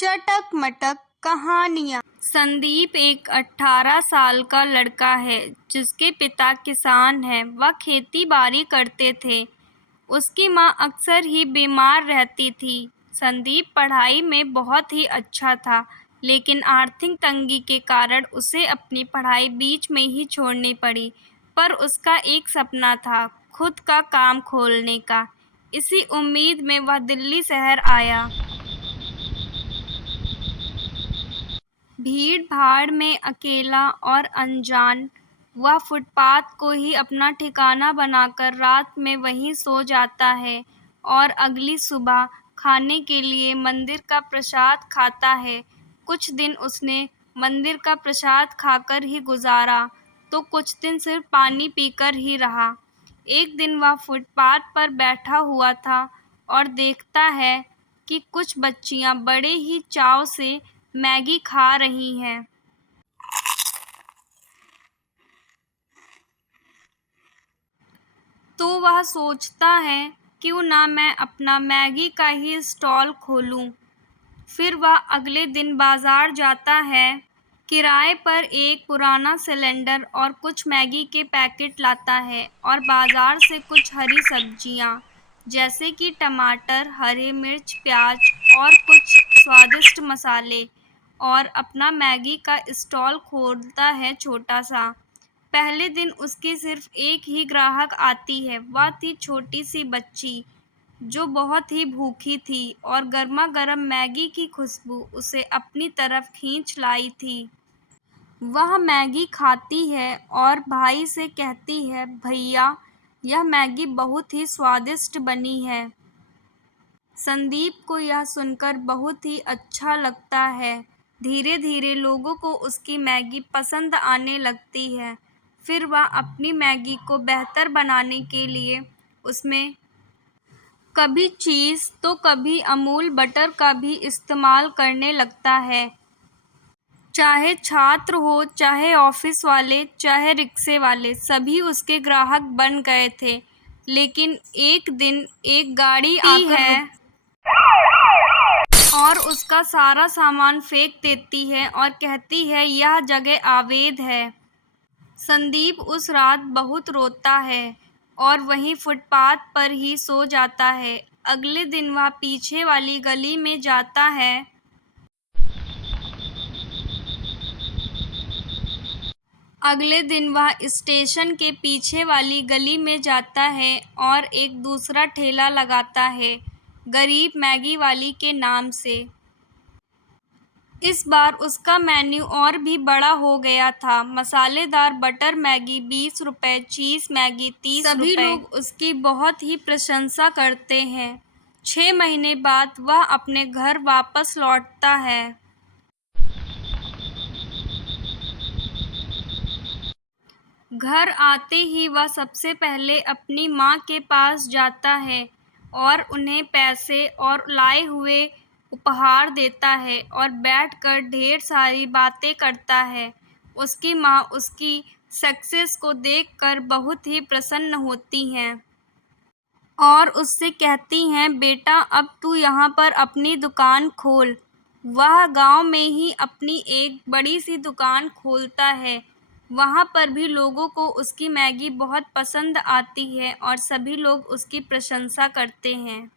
चटक मटक कहानियाँ। संदीप एक 18 साल का लड़का है जिसके पिता किसान हैं। वह खेती बाड़ी करते थे। उसकी माँ अक्सर ही बीमार रहती थी। संदीप पढ़ाई में बहुत ही अच्छा था, लेकिन आर्थिक तंगी के कारण उसे अपनी पढ़ाई बीच में ही छोड़नी पड़ी। पर उसका एक सपना था, खुद का काम खोलने का। इसी उम्मीद में वह दिल्ली शहर आया। भीड़ भाड़ में अकेला और अनजान, वह फुटपाथ को ही अपना ठिकाना बनाकर रात में वहीं सो जाता है और अगली सुबह खाने के लिए मंदिर का प्रसाद खाता है। कुछ दिन उसने मंदिर का प्रसाद खाकर ही गुजारा, तो कुछ दिन सिर्फ पानी पीकर ही रहा। एक दिन वह फुटपाथ पर बैठा हुआ था और देखता है कि कुछ बच्चियां बड़े ही चाव से मैगी खा रही हैं। तो वह सोचता है, क्यों ना मैं अपना मैगी का ही स्टॉल खोलूं। फिर वह अगले दिन बाजार जाता है, किराए पर एक पुराना सिलेंडर और कुछ मैगी के पैकेट लाता है और बाजार से कुछ हरी सब्जियां जैसे कि टमाटर, हरी मिर्च, प्याज और कुछ स्वादिष्ट मसाले, और अपना मैगी का स्टॉल खोलता है छोटा सा। पहले दिन उसकी सिर्फ एक ही ग्राहक आती है। वह थी छोटी सी बच्ची जो बहुत ही भूखी थी और गर्मा गर्म मैगी की खुशबू उसे अपनी तरफ खींच लाई थी। वह मैगी खाती है और भाई से कहती है, भैया यह मैगी बहुत ही स्वादिष्ट बनी है। संदीप को यह सुनकर बहुत ही अच्छा लगता है। धीरे धीरे लोगों को उसकी मैगी पसंद आने लगती है। फिर वह अपनी मैगी को बेहतर बनाने के लिए उसमें कभी चीज़ तो कभी अमूल बटर का भी इस्तेमाल करने लगता है। चाहे छात्र हो, चाहे ऑफिस वाले, चाहे रिक्शे वाले, सभी उसके ग्राहक बन गए थे। लेकिन एक दिन एक गाड़ी आती है और उसका सारा सामान फेंक देती है और कहती है, यह जगह अवैध है। संदीप उस रात बहुत रोता है और वहीं फुटपाथ पर ही सो जाता है। अगले दिन वह पीछे वाली गली में जाता है। अगले दिन वह स्टेशन के पीछे वाली गली में जाता है और एक दूसरा ठेला लगाता है, गरीब मैगी वाली के नाम से। इस बार उसका मेन्यू और भी बड़ा हो गया था। मसालेदार बटर मैगी 20 रुपए, चीज़ मैगी 30 रुपए। सभी लोग उसकी बहुत ही प्रशंसा करते हैं। 6 महीने बाद वह अपने घर वापस लौटता है। घर आते ही वह सबसे पहले अपनी माँ के पास जाता है और उन्हें पैसे और लाए हुए उपहार देता है और बैठकर ढेर सारी बातें करता है। उसकी माँ उसकी सक्सेस को देखकर बहुत ही प्रसन्न होती हैं और उससे कहती हैं, बेटा अब तू यहाँ पर अपनी दुकान खोल। वह गांव में ही अपनी एक बड़ी सी दुकान खोलता है। वहाँ पर भी लोगों को उसकी मैगी बहुत पसंद आती है और सभी लोग उसकी प्रशंसा करते हैं।